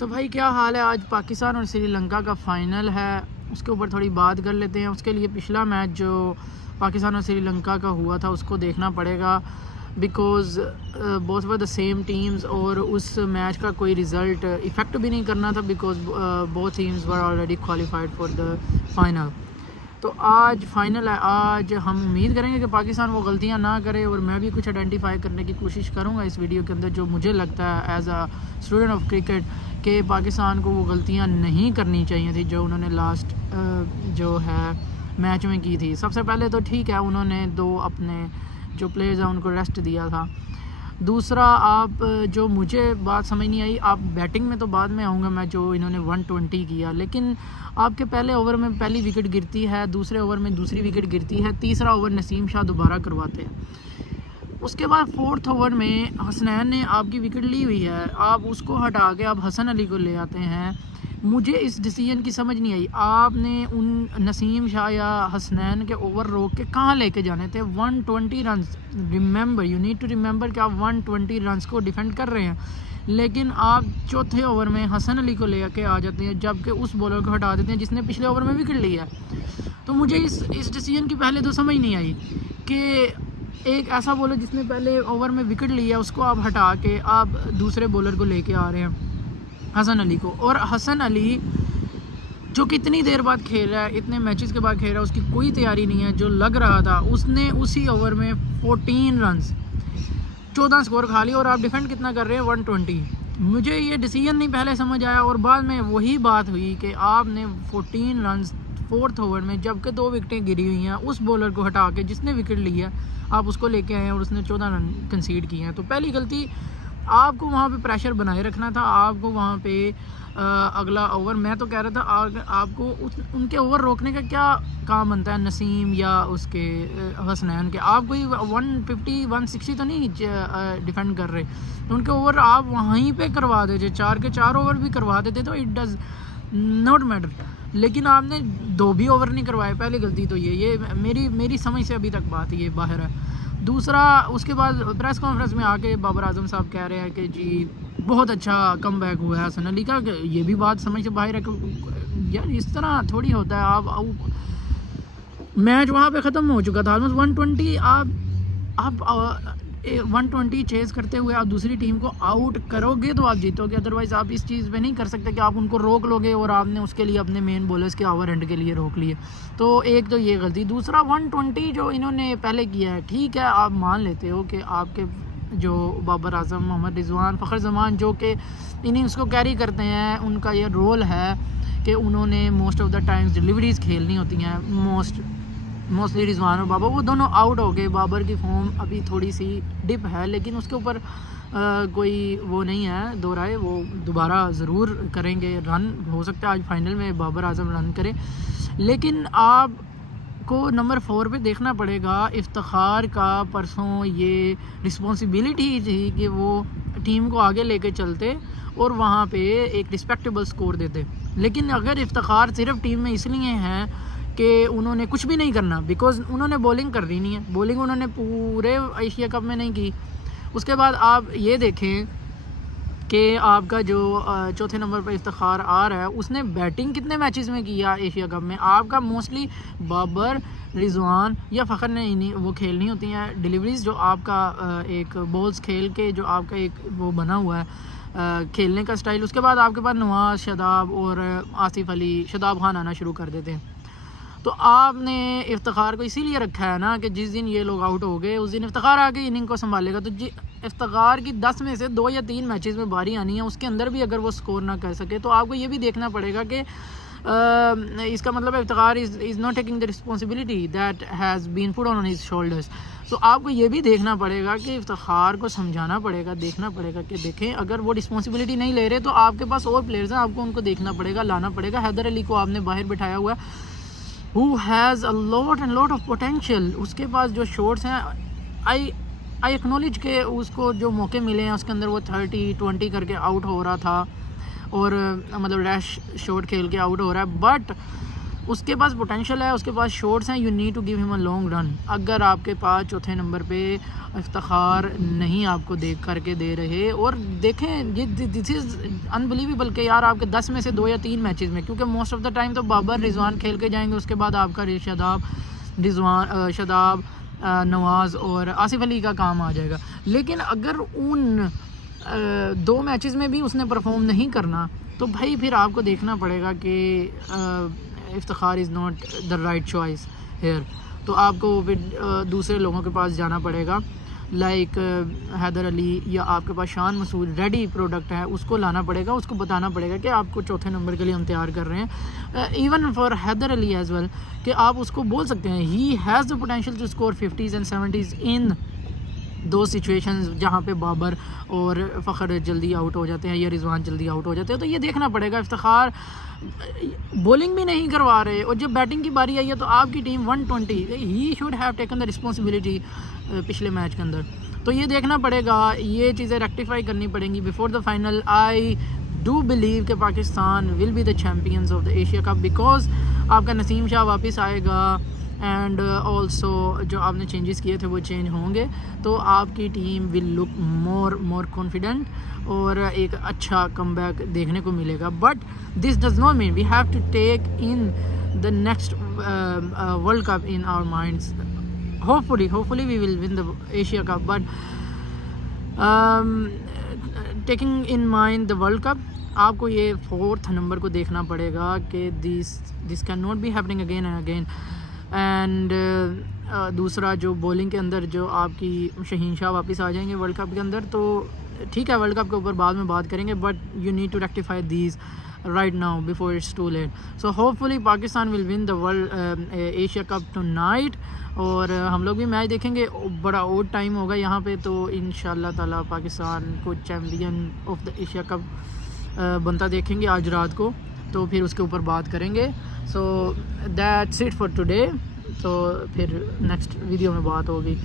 तो भाई क्या हाल है। आज पाकिस्तान और श्रीलंका का फ़ाइनल है, उसके ऊपर थोड़ी बात कर लेते हैं। उसके लिए पिछला मैच जो पाकिस्तान और श्रीलंका का हुआ था उसको देखना पड़ेगा, because both were the same teams और उस मैच का कोई रिज़ल्ट इफ़ेक्ट भी नहीं करना था, because both teams were already qualified for the final. तो आज फाइनल है। आज हम उम्मीद करेंगे कि पाकिस्तान वो गलतियां ना करे, और मैं भी कुछ आइडेंटिफाई करने की कोशिश करूंगा इस वीडियो के अंदर जो मुझे लगता है as a student of cricket कि पाकिस्तान को वो गलतियां नहीं करनी चाहिए थी जो उन्होंने लास्ट जो है मैच में की थी। सबसे पहले तो ठीक है, उन्होंने दो अपने जो प्लेयर्स हैं उनको रेस्ट दिया था। दूसरा, आप जो मुझे बात समझ नहीं आई, आप बैटिंग में तो बाद में आऊँगा मैं, जो इन्होंने 120 किया, लेकिन आपके पहले ओवर में पहली विकेट गिरती है, दूसरे ओवर में दूसरी विकेट गिरती है, तीसरा ओवर नसीम शाह दोबारा करवाते हैं। उसके बाद फोर्थ ओवर में हसनैन ने आपकी विकेट ली हुई है, आप उसको हटा के आप हसन अली को ले आते हैं। मुझे इस डिसीजन की समझ नहीं आई। आपने उन नसीम शाह या हसनैन के ओवर रोक के कहाँ लेके जाने थे? 120 run, remember, you need to remember कि आप 120 रन को डिफेंड कर रहे हैं, लेकिन आप चौथे ओवर में हसन अली को ले के आ जाते हैं, जबकि उस बॉलर को हटा देते हैं जिसने पिछले ओवर में विकेट ली है। तो मुझे इस डिसीजन की पहले तो समझ नहीं आई कि एक ऐसा बॉलर जिसने पहले ओवर में विकेट ली है उसको आप हटा के आप दूसरे बॉलर को लेके आ रहे हैं, हसन अली को। और हसन अली जो कितनी देर बाद खेल रहा है, इतने मैचेस के बाद खेल रहा है, उसकी कोई तैयारी नहीं है। जो लग रहा था उसने उसी ओवर में 14 रन 14 स्कोर खा लिया, और आप डिफेंड कितना कर रहे हैं? 120। मुझे ये डिसीजन नहीं पहले समझ आया, और बाद में वही बात हुई कि आपने 14 रन फोर्थ ओवर में, जबकि 2 विकेटें गिरी हुई हैं, उस बॉलर को हटा के जिसने विकेट ली है आप उसको लेके आए हैं और उसने 14 रन कंसीड किए हैं। तो पहली गलती, आपको वहाँ पे प्रेशर बनाए रखना था। आपको वहाँ पे अगला ओवर, मैं तो कह रहा था आपको उनके ओवर रोकने का क्या काम बनता है नसीम या उसके हसनैन के? आप कोई 150 160 तो नहीं डिफेंड कर रहे, तो उनके ओवर आप वहीं पे करवा देते, 4 के 4 ओवर भी करवा देते तो इट डज नॉट मैटर। लेकिन आपने 2 भी ओवर नहीं करवाए। पहली गलती तो ये मेरी समझ से अभी तक बात ये बाहर है। दूसरा, उसके बाद प्रेस कॉन्फ्रेंस में आके बाबर आजम साहब कह रहे हैं कि जी बहुत अच्छा कम बैक हुआ है हसन अली का। ये भी बात समझ से बाहर है कि यार इस तरह थोड़ी होता है। आप मैच वहाँ पे ख़त्म हो चुका था ऑलमोस्ट 120, आप 120 चेज़ करते हुए आप दूसरी टीम को आउट करोगे तो आप जीतोगे, अदरवाइज़ आप इस चीज़ पे नहीं कर सकते कि आप उनको रोक लोगे, और आपने उसके लिए अपने मेन बॉलर्स के ओवर एंड के लिए रोक लिए। तो एक तो ये गलती। दूसरा, 120 जो इन्होंने पहले किया है, ठीक है, आप मान लेते हो कि आपके जो बाबर आजम, मोहम्मद रिजवान, फ़खर जमान जो कि इनिंग्स को कैरी करते हैं, उनका ये रोल है कि उन्होंने most of the times deliveries खेलनी होती हैं। मोस्टली रिजवान और बाबर वो दोनों आउट हो गए। बाबर की फॉर्म अभी थोड़ी सी डिप है, लेकिन उसके ऊपर कोई वो नहीं है दो राय, वो दोबारा ज़रूर करेंगे रन। हो सकता है आज फाइनल में बाबर आजम रन करें, लेकिन आपको नंबर 4 पे देखना पड़ेगा। इफ्तिखार का परसों ये रिस्पॉन्सिबिलिटी थी कि वो टीम को आगे लेके चलते और वहाँ पे एक रिस्पेक्टेबल स्कोर देते। लेकिन अगर इफ्तिखार सिर्फ टीम में इसलिए हैं कि उन्होंने कुछ भी नहीं करना, बिकॉज़ उन्होंने बॉलिंग करनी नहीं है, बॉलिंग उन्होंने पूरे एशिया कप में नहीं की। उसके बाद आप ये देखें कि आपका जो चौथे नंबर पर इफ्तिखार आ रहा है, उसने बैटिंग कितने मैचेस में किया एशिया कप में? आपका मोस्टली बाबर, रिजवान या फ़खर ने वो खेलनी होती हैं डिलीवरीज, जो आपका एक बॉल्स खेल के जो आपका एक वो बना हुआ है खेलने का स्टाइल। उसके बाद आपके पास नवाज, शादाब और आसिफ अली, शादाब खान आना शुरू कर देते हैं। तो आपने इफ्तिखार को इसीलिए रखा है ना कि जिस दिन ये लोग आउट हो गए उस दिन इफ्तिखार आके इनिंग को संभालेगा। तो इफ्तिखार की 10 में से 2 या 3 मैचेस में बारी आनी है, उसके अंदर भी अगर वो स्कोर ना कर सके तो आपको ये भी देखना पड़ेगा कि इसका मतलब Iftikhar is not taking the responsibility that has been put on his shoulders. तो आपको ये भी देखना पड़ेगा कि इफ्तिखार को समझाना पड़ेगा, देखना पड़ेगा कि देखें अगर वो रिस्पॉन्सिबिलिटी नहीं ले रहे तो आपके पास और प्लेयर्स हैं, आपको उनको देखना पड़ेगा, लाना पड़ेगा। हैदर अली को आपने बाहर बिठाया हुआ है, who has a lot of potential। उसके पास जो शॉट्स हैं, आई एक्नॉलेज के उसको जो मौके मिले हैं उसके अंदर वो 30-20 करके आउट हो रहा था, और मतलब रैश शॉट खेल के आउट हो रहा है, बट उसके पास पोटेंशियल है, उसके पास शॉट्स हैं, you need to give him a long run. अगर आपके पास चौथे नंबर पे इफ्तिखार नहीं आपको देख करके दे रहे, और देखें ये दिस इज़ अनबिलीवेबल कि यार आपके 10 में से 2 या 3 मैचेस में, क्योंकि मोस्ट ऑफ द टाइम तो बाबर रिजवान खेल के जाएंगे, उसके बाद आपका शादाब नवाज़ और आसिफ अली का काम आ जाएगा। लेकिन अगर उन 2 मैचेस में भी उसने परफॉर्म नहीं करना तो भाई फिर आपको देखना पड़ेगा कि Iftikhar is not the right choice here. तो आपको फिर दूसरे लोगों के पास जाना पड़ेगा, लाइक हैदर अली, या आपके पास शान मसूद रेडी प्रोडक्ट है, उसको लाना पड़ेगा, उसको बताना पड़ेगा कि आपको चौथे नंबर के लिए हम तैयार कर रहे हैं। Even for Haider Ali as well, कि आप उसको बोल सकते हैं he has the potential to score 50s and 70s इन दो सिचुएशंस जहाँ पे बाबर और फ़खर जल्दी आउट हो जाते हैं या रिजवान जल्दी आउट हो जाते हैं। तो ये देखना पड़ेगा। इफ्तिखार बॉलिंग भी नहीं करवा रहे, और जब बैटिंग की बारी आई है तो आपकी team 120, he should have taken the responsibility पिछले मैच के अंदर। तो ये देखना पड़ेगा, ये चीज़ें रेक्टिफाई करनी पड़ेंगी before the final. I do believe कि Pakistan will be the champions of the Asia cup, because आपका नसीम शाह वापस आएगा, एंड ऑल्सो जो आपने चेंजेस किए थे वो चेंज होंगे, तो आपकी team will look more confident और एक अच्छा कमबैक देखने को मिलेगा। But this does not mean we have to take in the next world cup in our minds. Hopefully we will win the Asia cup, but taking in mind the world cup, आपको ये 4th number को देखना पड़ेगा कि this can not be happening again and again. And दूसरा जो bowling के अंदर जो आपकी शहीन शाह वापस आ जाएंगे वर्ल्ड कप के अंदर, तो ठीक है, वर्ल्ड कप के ऊपर बाद में बात करेंगे, but you need to rectify these right now before it's too late. So hopefully Pakistan will win the world Asia cup tonight, और हम लोग भी मैच देखेंगे। बड़ा ओड टाइम होगा यहाँ पे, तो इंशाल्लाह ताला पाकिस्तान को champion of the Asia cup बनता देखेंगे आज रात को, तो फिर उसके ऊपर बात करेंगे। So that's it for today, तो फिर नेक्स्ट वीडियो में बात होगी।